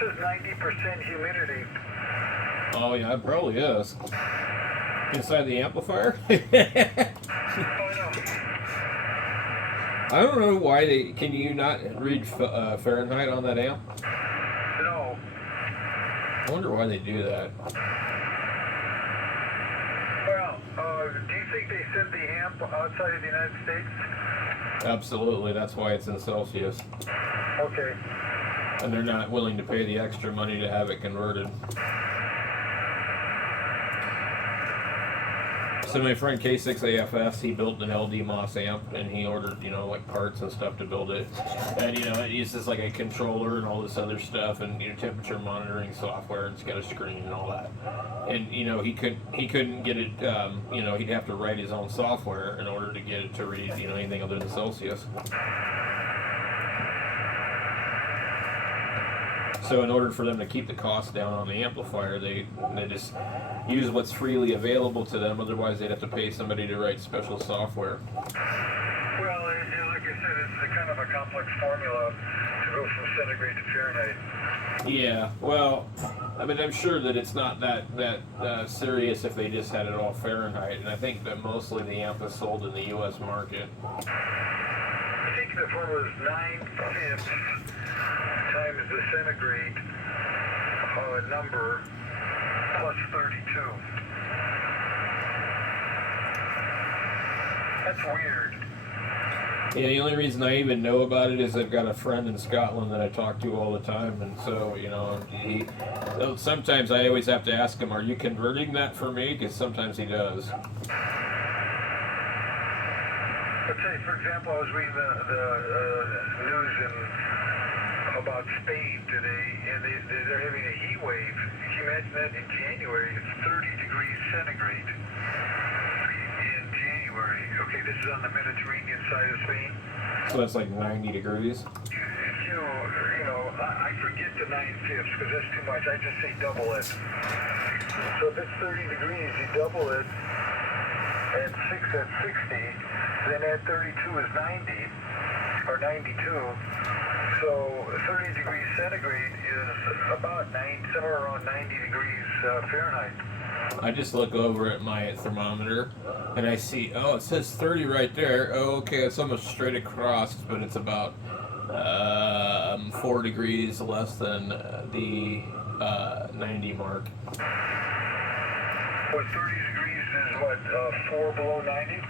says 90% humidity. Oh yeah, it probably is. Inside the amplifier? Oh, no. I don't know why they... Can you not read Fahrenheit on that amp? No. I wonder why they do that. Well, do you think they send the amp outside of the United States? Absolutely, that's why it's in Celsius. Okay. And they're not willing to pay the extra money to have it converted. So my friend K6AFS, he built an LD Moss amp, and he ordered, you know, like parts and stuff to build it. And, you know, it uses like a controller and all this other stuff, and, you know, temperature monitoring software, and it's got a screen and all that. And, you know, he couldn't get it, you know, he'd have to write his own software in order to get it to read, you know, anything other than Celsius. So in order for them to keep the cost down on the amplifier, they just use what's freely available to them. Otherwise, they'd have to pay somebody to write special software. Well, like I said, it's a kind of a complex formula to go from centigrade to Fahrenheit. Yeah, well, I mean, I'm sure that it's not that serious if they just had it all Fahrenheit, and I think that mostly the amp is sold in the U.S. market. I think the formula is 9/5 times the centigrade number plus 32. That's weird. Yeah, the only reason I even know about it is I've got a friend in Scotland that I talk to all the time, and so, you know, sometimes I always have to ask him, are you converting that for me? Because sometimes he does. Let's say, for example, I was reading the news about Spain today, and they're having a heat wave. Can you imagine that in January? It's 30 degrees centigrade in January. Okay, this is on the Mediterranean side of Spain. So that's like 90 degrees? You know, I forget the 9/5 because that's too much. I just say double it. So if it's 30 degrees, you double it, and 6 at 60, then add 32 is 90, or 92. So 30 degrees centigrade is about somewhere around 90 degrees Fahrenheit. I just look over at my thermometer and I see, oh, it says 30 right there. Oh, okay, it's almost straight across, but it's about 4 degrees less than the 90 mark. What, 30 degrees is what, 4 below 90?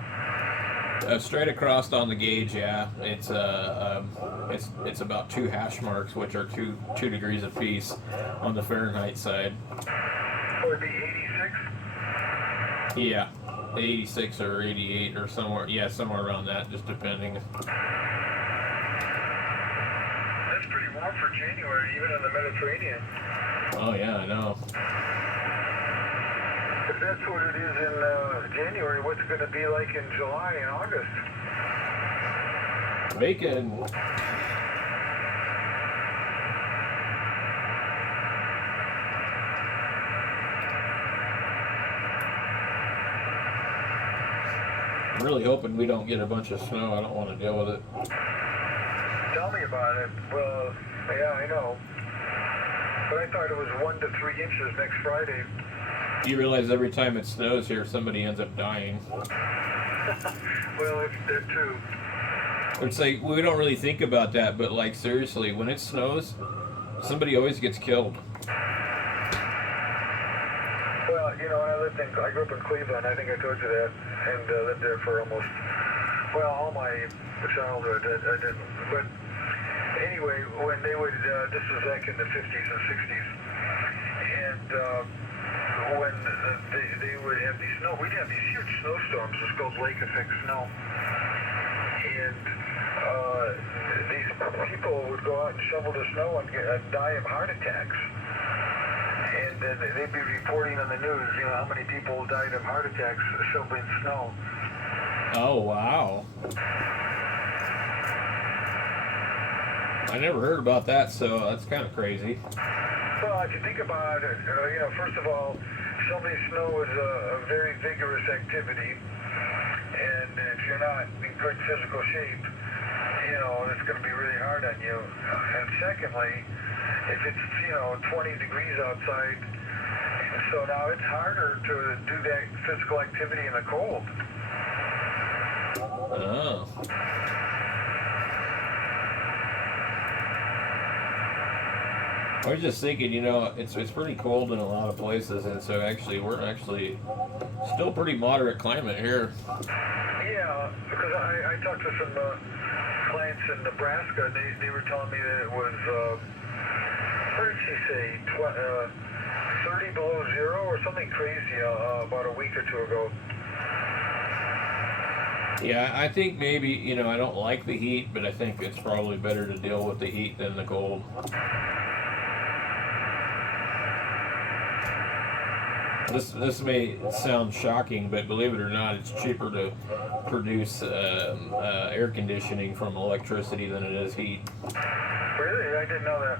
Straight across on the gauge, yeah. It's about 2 hash marks, which are 2 degrees apiece on the Fahrenheit side. Would it be 86? Yeah, 86 or 88 or somewhere. Yeah, somewhere around that, just depending. That's pretty warm for January, even in the Mediterranean. Oh yeah, I know. If that's what it is in January, what's it going to be like in July and August? Bacon. I'm really hoping we don't get a bunch of snow. I don't want to deal with it. Tell me about it. Well, yeah, I know. But I thought it was 1 to 3 inches next Friday. You realize every time it snows here, somebody ends up dying. Well, it's that too. It's like, we don't really think about that, but like, seriously, when it snows, somebody always gets killed. Well, you know, I grew up in Cleveland, I think I told you that, and lived there for almost, well, all my childhood. I didn't, but anyway, when they would, this was back in the 50s and 60s, and when they would have these snow, we'd have these huge snowstorms. It's called lake effect snow, and these people would go out and shovel the snow and die of heart attacks. And then they'd be reporting on the news, you know, how many people died of heart attacks shoveling snow. Oh, wow. I never heard about that, so that's kind of crazy. Well, if you think about it, you know, first of all, shoveling snow is a very vigorous activity, and if you're not in good physical shape, you know, it's going to be really hard on you. And secondly, if it's, 20 degrees outside. So now it's harder to do that physical activity in the cold. Oh. I was just thinking, it's pretty cold in a lot of places, and so we're still pretty moderate climate here. Yeah, because I talked to some clients in Nebraska, and they were telling me that it was, what did she say, 30 below zero or something crazy about a week or two ago. Yeah, I think maybe, I don't like the heat, but I think it's probably better to deal with the heat than the cold. This may sound shocking, but believe it or not, it's cheaper to produce air conditioning from electricity than it is heat. Really? I didn't know that.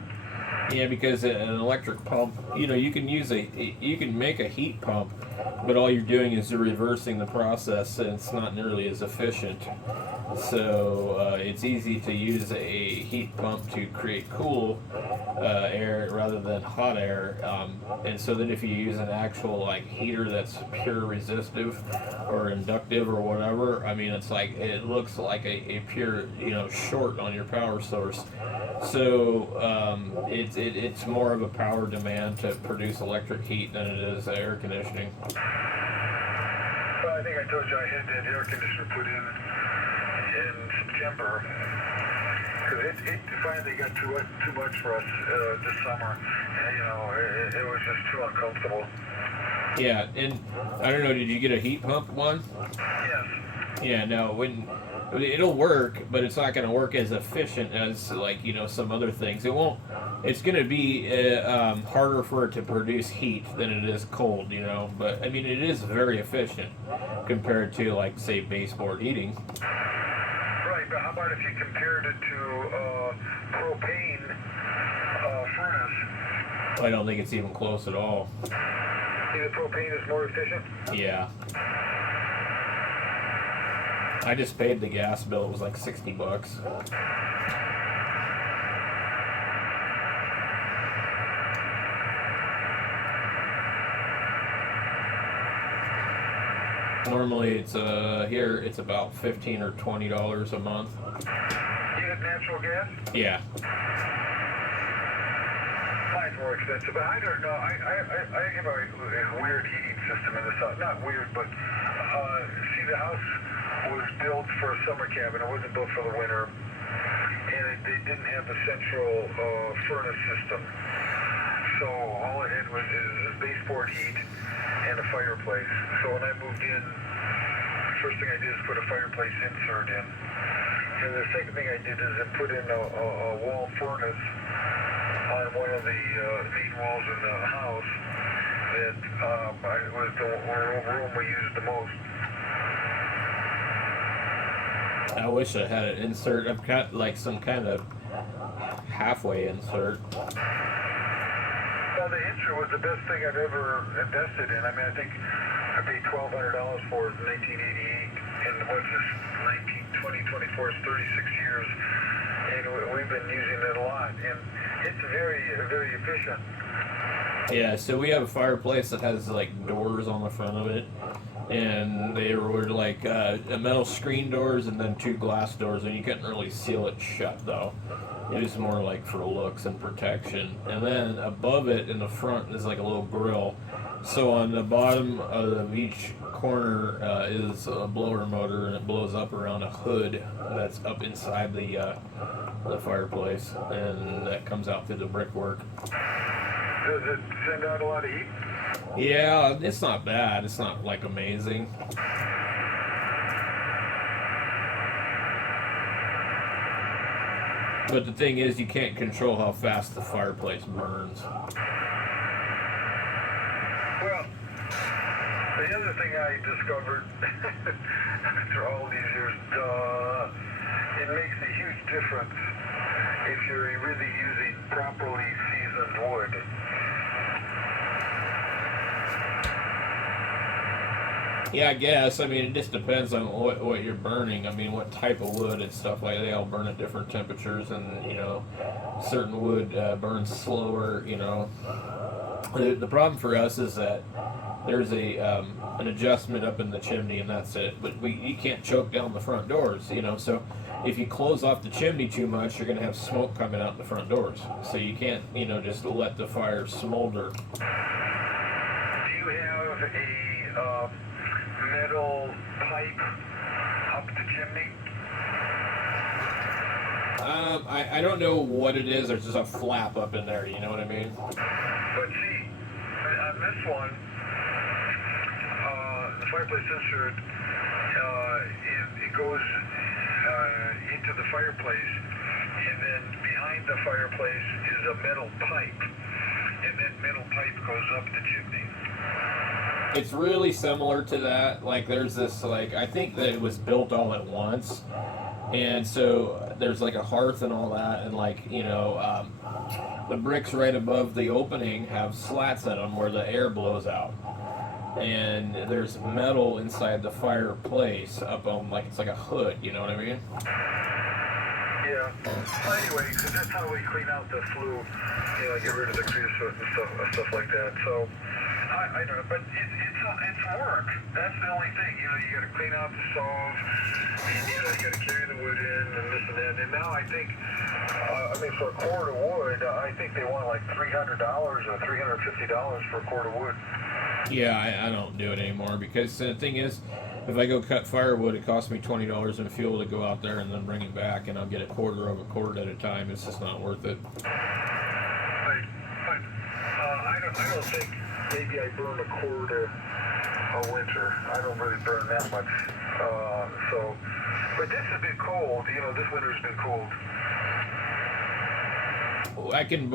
Yeah, because an electric pump, you can make a heat pump, but all you're doing is you're reversing the process, and it's not nearly as efficient. So it's easy to use a heat pump to create cool air rather than hot air. And so then if you use an actual heater that's pure resistive or inductive or whatever, I mean it looks like a pure short on your power source. So it's more of a power demand to produce electric heat than it is air conditioning. Well, I think I told you I had that air conditioner put in September because it finally got too much for us this summer. And, it was just too uncomfortable. Yeah, and I don't know, did you get a heat pump one? Yes. Yeah, no, it'll work, but it's not going to work as efficient as some other things. It won't. It's going to be harder for it to produce heat than it is cold, But I mean, it is very efficient compared to say baseboard heating. Right, but how about if you compared it to propane furnace? I don't think it's even close at all. See, the propane is more efficient? Yeah. I just paid the gas bill. It was like $60. Normally, it's here. It's about $15 or $20 a month. You have natural gas? Yeah. Mine's more expensive, but I don't know. I have a weird heating system in this house. Not weird, but see, the house was built for a summer cabin. It wasn't built for the winter, and they didn't have the central furnace system. So all it had was baseboard heat and a fireplace. So when I moved in, the first thing I did is put a fireplace insert in. And the second thing I did is I put in a wall furnace on one of the main walls in the house that was the room we used the most. I wish I had an insert. I've got some kind of halfway insert. Well, the insert was the best thing I've ever invested in. I mean, I think I paid $1,200 for it in 1988, and what's this, 2024 is 36 years, and we've been using it a lot, and it's very, very efficient. Yeah, so we have a fireplace that has doors on the front of it, and they were metal screen doors and then 2 glass doors, and you couldn't really seal it shut though. It was more for looks and protection. And then above it in the front is a little grill. So on the bottom of each corner is a blower motor, and it blows up around a hood that's up inside the fireplace, and that comes out through the brickwork. Does it send out a lot of heat? Yeah, it's not bad. It's not amazing. But the thing is, you can't control how fast the fireplace burns. Well, the other thing I discovered after all these years, it makes a huge difference if you're really using properly seasoned wood. Yeah, I guess. I mean, it just depends on what you're burning. I mean, what type of wood and stuff like that. They all burn at different temperatures, and certain wood burns slower. The problem for us is that there's an adjustment up in the chimney, and that's it. But you can't choke down the front doors. So if you close off the chimney too much, you're going to have smoke coming out the front doors. So you can't just let the fire smolder. Do you have a metal pipe up the chimney? I don't know what it is. There's just a flap up in there. You know what I mean? But see, on this one, the fireplace insert, it goes into the fireplace, and then behind the fireplace is a metal pipe, and that metal pipe goes up the chimney. It's really similar to that. Like there's this I think that it was built all at once, and so there's like a hearth and all that, and the bricks right above the opening have slats in them where the air blows out, and there's metal inside the fireplace up on it's like a hood. You know what I mean? Yeah. Well, anyway, because that's how we clean out the flue, get rid of the creosote and stuff like that. So. I don't know, but it's work. That's the only thing. You got to clean out the stove, and you got to carry the wood in, and this and that. And now I think, for a cord of wood, I think they want like $300 or $350 for a cord of wood. Yeah, I don't do it anymore because the thing is, if I go cut firewood, it costs me $20 in fuel to go out there and then bring it back, and I'll get a quarter of a cord at a time. It's just not worth it. Right, but I don't think. Maybe I burn a cord a winter. I don't really burn that much. But this has been cold. This winter's been cold. I can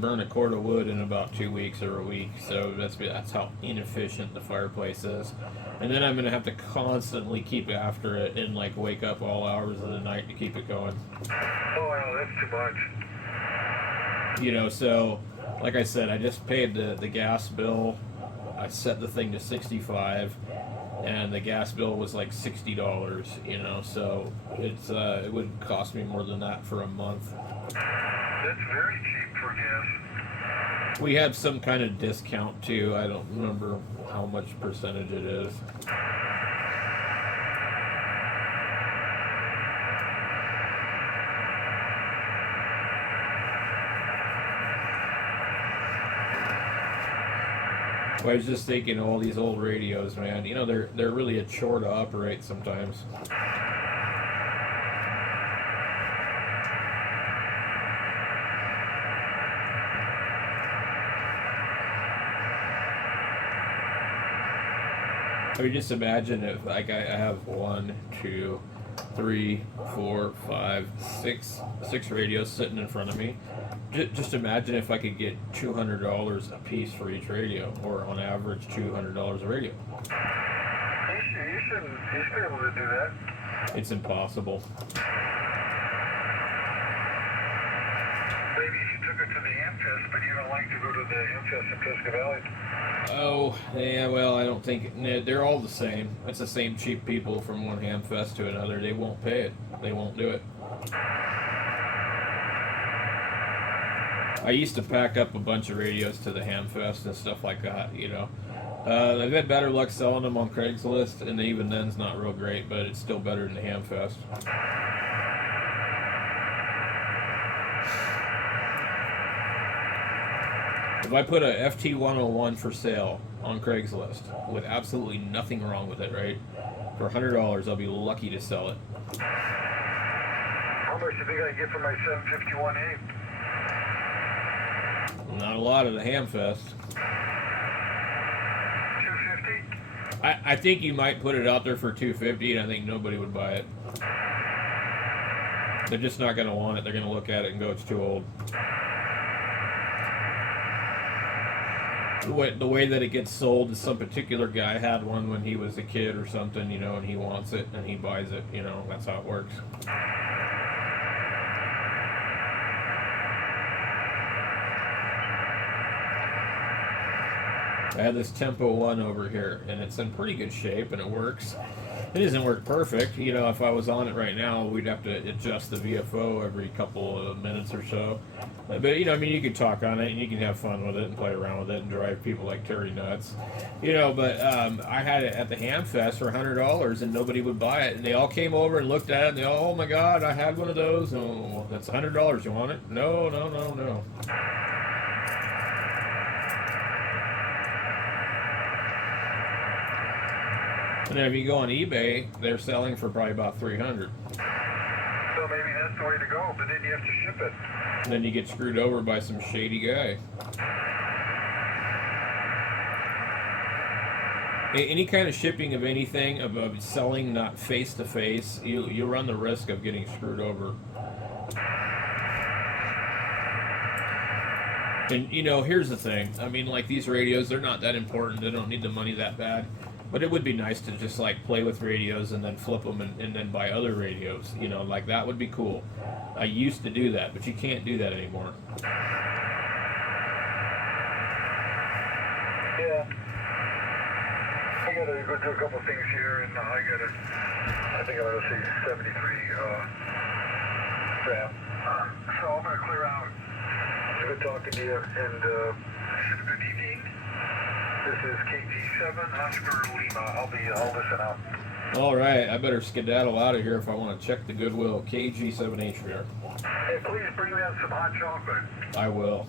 burn a cord of wood in about 2 weeks or a week. So that's how inefficient the fireplace is. And then I'm gonna have to constantly keep after it and wake up all hours of the night to keep it going. Oh, well, that's too much. So. Like I said, I just paid the gas bill. I set the thing to $65, and the gas bill was like $60. So it would cost me more than that for a month. That's very cheap for gas. We had some kind of discount too. I don't remember how much percentage it is. I was just thinking all these old radios, man. They're really a chore to operate sometimes. I mean, just imagine if I have 1, 2, 3, 4, 5, 6 radios sitting in front of me. Just imagine if I could get $200 a piece for each radio, or on average $200 a radio. You should be able to do that. It's impossible. Maybe if you took it to the Hamfest, but you don't like to go to the Hamfest in Pisgah Valley. Oh, yeah, well, I don't think they're all the same. It's the same cheap people from one Hamfest to another. They won't pay it. They won't do it. I used to pack up a bunch of radios to the Hamfest and stuff like that, I've had better luck selling them on Craigslist, and even then's not real great, but it's still better than the Hamfest. If I put a Ft901 for sale on Craigslist with absolutely nothing wrong with it, right? For $100, I'll be lucky to sell it. How much do you think I get for my 751A? Not a lot at the Hamfest. $250? I think you might put it out there for $250, and I think nobody would buy it. They're just not going to want it. They're going to look at it and go, it's too old. The way that it gets sold is some particular guy had one when he was a kid or something, and he wants it and he buys it. That's how it works. I have this Tempo 1 over here, and it's in pretty good shape, and it works. It doesn't work perfect. You know, if I was on it right now, we'd have to adjust the VFO every couple of minutes or so. But, you know, I mean, you could talk on it, and you can have fun with it and play around with it and drive people like Terry nuts. You know, but I had it at the Ham Fest for $100, and nobody would buy it. And they all came over and looked at it, and they all, oh, my God, I had one of those. Oh, that's $100. You want it? No, no, no, no. And then if you go on eBay, they're selling for probably about $300. So maybe that's the way to go, but then you have to ship it. And then you get screwed over by some shady guy. Any kind of shipping of anything, of selling not face to face, you run the risk of getting screwed over. And you know, here's the thing. I mean, like these radios, they're not that important. They don't need the money that bad. But it would be nice to just like play with radios and then flip them and then buy other radios. You know, like that would be cool. I used to do that, but you can't do that anymore. Yeah. I gotta go through a couple things here, and I think I'm gonna see 73 RAM. So I'm gonna clear out. It's good talking to you, and good evening. This is KG7 Oscar Lima. I'll listen out. All right, I better skedaddle out of here if I want to check the Goodwill KG7H here. Hey, please bring me out some hot chocolate. I will.